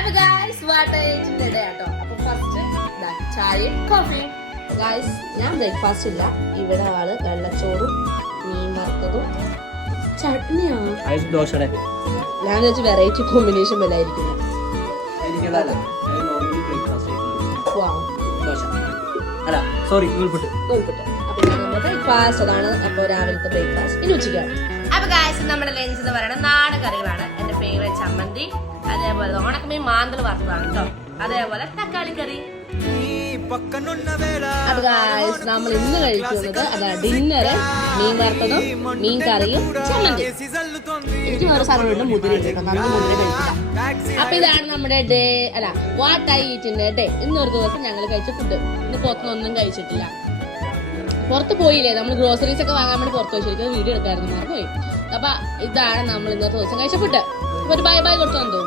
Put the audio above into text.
അപ്പൊ ഗായ്സ് വാട്ടേജിന്റെ കേട്ടോ. അപ്പൊ ഫസ്റ്റ് ചായയും കോഫിയും. ഗായ്സ് ഞാൻ ബ്രേക്ക്ഫാസ്റ്റ് ഇല്ല. ഇവിടെ ആള് വെള്ളച്ചോറും മീൻ വറുത്തതും ചട്നിയോ ഞാൻ വിചാരിച്ചു വെറൈറ്റി കോമ്പിനേഷൻ വല്ലായിരിക്കുന്നു. അപ്പൊ നമ്മുടെ ബ്രേക്ക്ഫാസ്റ്റ് അതാണ്. അപ്പൊ രാവിലത്തെ ബ്രേക്ക്ഫാസ്റ്റ് ഇനി ഉച്ചയ്ക്കാണ്. അപ്പൊ ഗായ്സ് നമ്മുടെ ലഞ്ച് എന്ന് പറയുന്നത് നാടൻ കറികളാണ്. എന്റെ ഫേവറേറ്റ് ചമ്മന്തി, അതേപോലെ ഉണക്കമീൻ മാന്തൽ വറുത്തതാണ് കേട്ടോ, അതേപോലെ തക്കാളി കറി. അപ്പൊ ഗായ്സ് നമ്മൾ ഇന്ന് കഴിക്കുന്നത് അതാ ഡിന്നറ് മീൻ വറുത്തതും മീൻ കറിയും ചമ്മന്തി. എനിക്ക് വേറെ സാധനങ്ങളുണ്ട്, മുതിര കേട്ടോ, നമ്മൾ മുതിര കഴിക്കില്ല. അപ്പൊ ഇതാണ് നമ്മുടെ ഡേ അല്ല വാട്ട് ഐ ഈറ്റിന്റെ ഡേ. ഇന്നൊരു ദിവസം ഞങ്ങൾ കഴിച്ച ഫുഡ്. ഇന്ന് പുറത്തുനിന്നൊന്നും കഴിച്ചിട്ടില്ല. പുറത്ത് പോയില്ലേ, നമ്മൾ ഗ്രോസറീസ് ഒക്കെ വാങ്ങാൻ വേണ്ടി പുറത്ത് പോയി, ശരിക്കും വീഡിയോ എടുക്കായിരുന്നു, മറന്നുപോയി. അപ്പൊ ഇതാണ് നമ്മൾ ഇന്നത്തെ ദിവസം കഴിച്ച ഫുഡ്. ഒരു ബൈ ബൈ കൊടുത്തു വന്നോ.